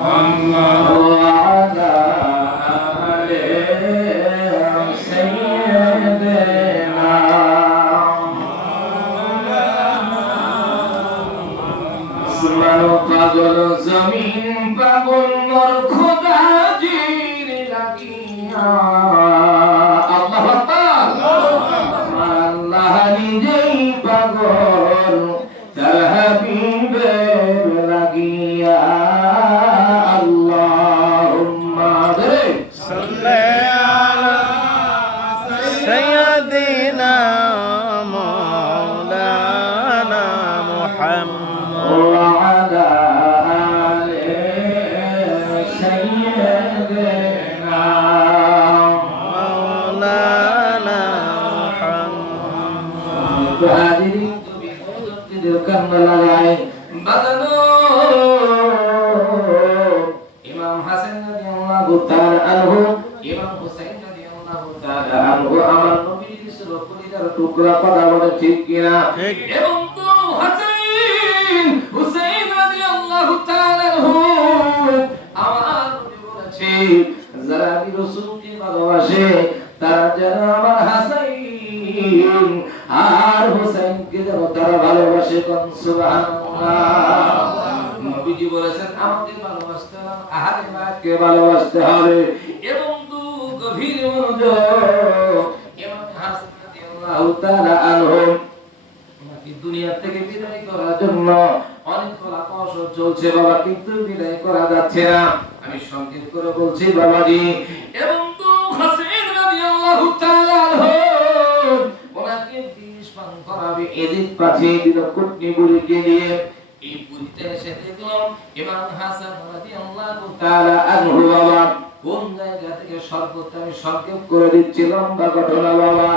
وعلى آل سيدنا আসমান পাগল জমিন পাগল মোর খোদা জির লাগিয়া আল্লাহু আকবার আল্লাহ নিজেই পাগল তার হাবিবের লাগিয়া আল্লাহুম্মা সাল্লি আলা সাইয়্যিদিনা মাওলানা মুহাম্মদ وعلى آل سيدنا মাওলানা মুহাম্মদ হাজিরি দিল কান্না লাগায় বাজানো ইমাম হাসান রাদিয়াল্লাহু তাআলা আনহু ইমাম হুসাইন রাদিয়াল্লাহু তাআলা আনহু আমার নবীর সুরকুলিদার টুকরা কথা বলে ঠিক কিনা ঠিক। এবং তো হাসান হুসাইন রাদিয়াল্লাহু তাআলা আনহু আমার নবী বলেছে যারা আমি রাসূলকে ভালোবাসে তারা যেন আমার হাসান আর হুসাইনকে যেন তারা ভালোবাসে কোন সুবহানাল্লাহ নবীজি বলেছেন আমাকে ভালোবাসতে হবে আহলে বাইতকে ভালোবাসতে হবে এবং দু গভীর মনোযোগ ইমাম হাসান রাদিয়াল্লাহু তাআলা আনহু আমাকে দুনিয়া থেকে বিদায় করার জন্য অনেক কৌশল চলছে বাবা কিন্তু বিদায় করা যাচ্ছে না আমি সংক্ষেপ করে বলছি বাবাজি এবং দু হাসান রাদিয়াল্লাহু তাআলা আনহু ওনাকে বিষ পান করাবে এদিক পাঠিয়ে দিল কুটনি বুড়িকে নিয়ে এই বুড়িতে এসে দেখলাম ইমাম হাসান রাদিয়াল্লাহু তাআলা আনহু বাবা কোন জায়গা থেকে শরবত আমি সংক্ষেপ করে দিচ্ছিলাম বা ঘটনা বাবা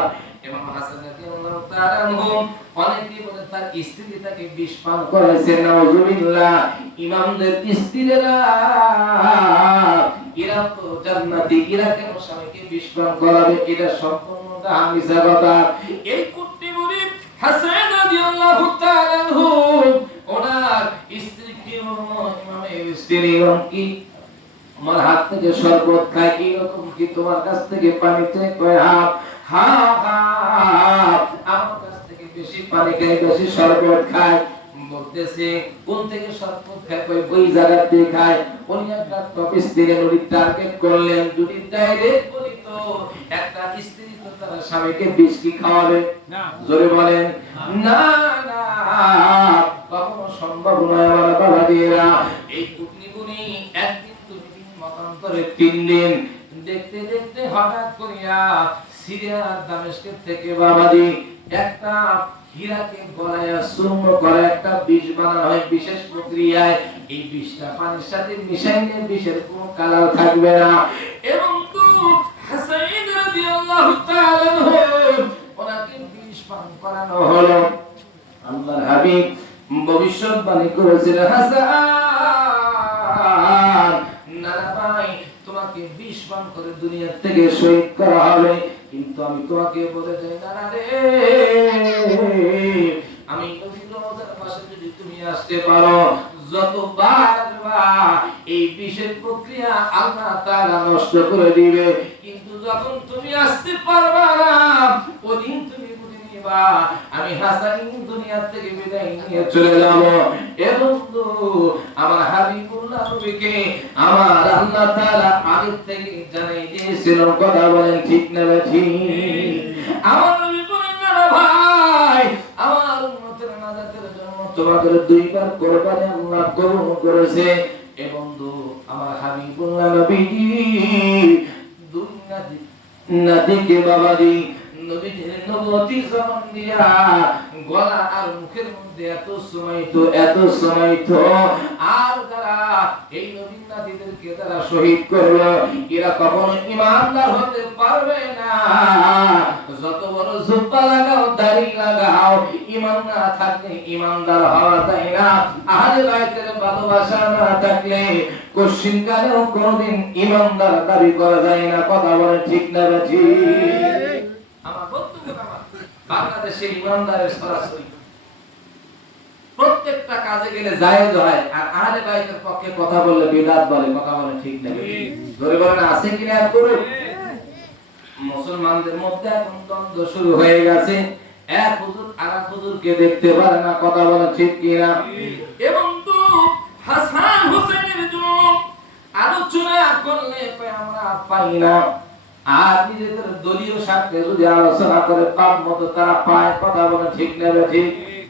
ইমাম হাসান রাদিয়াল্লাহু তাআলা আনহু অনেকেই বলে তার স্ত্রী তাকে বিষ পান করেছে নাউজুবিল্লাহ ইমামদের স্ত্রীরা এরা তো জান্নাতি এরা কেন স্বামীকে বিষ পান করাবে এটা সম্পূর্ণটা মিথ্যা কথা এই কুটনি বুড়ি হাসান রাদিয়াল্লাহু তাআলা আনহু ওনার স্ত্রীকে ইমামের স্ত্রী কি আমার হাত থেকে শরবত খায় এরকম কি তোমার কাছ থেকে পানি চাই কয় হা আমার কাছ থেকে বেশি পানি খায় বেশি শরবত খায় বলতেছে কোন থেকে শরবত খায় কই ওই জায়গা থেকে খায় উনি একটা টপিস দিয়ে উনি টার্গেট করলেন যদি ডাইরেক্ট বলি তো একটা স্ত্রী তো তার স্বামীকে বিষ কি খাওয়াবে না জোরে বলেন না না কখনো সম্ভব নয় আমার বাবা দিয়েরা এই কুটনি বুনি একদিন দুদিন মতান্তরে 3 দিন দেখতে দেখতে হঠাৎ করিয়া সিরিয়া দামেস্কের থেকে বাবাজি একটা হীরাকে গলায়া চূর্ণ করে একটা বিষ বানানো হয় বিশেষ প্রক্রিয়ায় এই বিষটা পানির সাথে মিশাইলে বিষের কোনো কালার থাকবে না এবং তো হাসান রাদিয়াল্লাহু তাআলা ওনাকে বিষ পান করানো হলো আল্লাহর হাবিব ভবিষ্যৎবাণী করেছিলেন হাসান না ভাই তোমাকে বিষ পান করে দুনিয়া থেকে শহীদ করা হবে কিন্তু আমি তোমাকে বলে যাই না রে আমি রমজানের মাসে যদি তুমি আসতে পারো যতবার আসবা এই বিষের প্রক্রিয়া আল্লাহ তাআলা নষ্ট করে দিবে কিন্তু যখন তুমি আসতে পারবা না ওদিন তুমি বুঝে নিবা আমি হাসান দুনিয়া থেকে বিদায় নিয়ে চলে যাব এবং আমার হাবিবুল্লাহ নবীকে আমার আল্লাহ তাআলা আগে থেকে জানাই দিয়েছিল কথা বলেন ঠিক না ঠিক আমার নবী বলেন না ভাই আমার উম্মতের নাজাতের জন্য তোমাদের দুইবার কোরবানি আল্লাহ কবুল করেছে এবং আমার হাবিবুল্লাহ নবী দুনিয়া নদীকে বাবাজি নবীজির নবুয়তি জবান দিয়া গলা আর মুখের মধ্যে এত সময় তো আর যারা এই নবীর নাতিদেরকে যারা শহীদ করলো এরা কখনো ঈমানদার হতে পারবে না যত বড় জুব্বা লাগাও দাড়ি লাগাও ঈমান না থাকলে ঈমানদার হওয়া যায় না আহলে বাইতের ভালোবাসা না থাকলে কোশ্চিন কালেও কোনদিন ঈমানদার দাবি করা যায় না কথা বলে ঠিক না ঠিক আমার বন্ধুগণ আমার বাংলাদেশের ঈমানদারের সরাসরি প্রত্যেকটা কাজে গেলে জায়েজ হয়, আর আহলে বাইতের পক্ষে কথা বললে বিদআত বলে, কথা বলে ঠিক না? ধরে বলেন আছে কিনা পুরো? মুসলমানদের মধ্যে এখন দ্বন্দ্ব শুরু হয়ে গেছে, এক হুজুর আরেক হুজুরকে দেখতে পারে না, কথা বলে ঠিক কিনা? এবং তো হাসান হোসেনের জন্য আলোচনা করলে আমরা পাই না, আর নিজেদের দলীয় স্বার্থে যদি আলোচনা করে তার মতো তারা পায়, কথা বলে ঠিক না? ঠিক।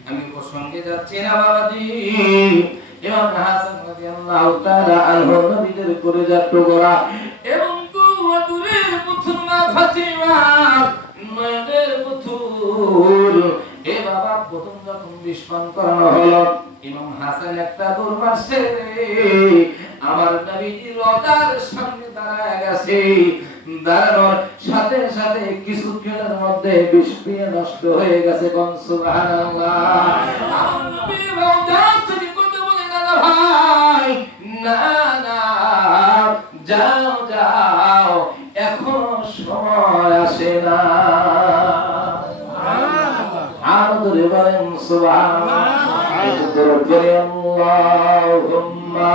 আমি প্রসঙ্গে যাচ্ছি না বাবাজি। ইমাম হাসান রাদিয়াল্লাহু তাআলা আনহু নবীদের কলিজার টুকরা, এবং দূরের পুত্র ফাতিমা মায়ের পুতুল। এ বাবা প্রথম যখন বিস্ফোরণ করানো হলো, ইমাম হাসান একটা দৌড় মারছে, আমার নবীজি রওজার সামনে দাঁড়ায় গেছে। দাঁড়ানোর সাথে সাথে কিছুক্ষণের মধ্যে বিষ পেয়ে নষ্ট হয়ে গেছে। কোন সুবহানাল্লাহ। আমার নবী রওজা থেকে কথা বলে, দাদা ভাই না না, যাও যাও, এখনো সময় আসে না। আর ধরে বলেন সুবহানাল্লাহ। আল্লাহুম্মা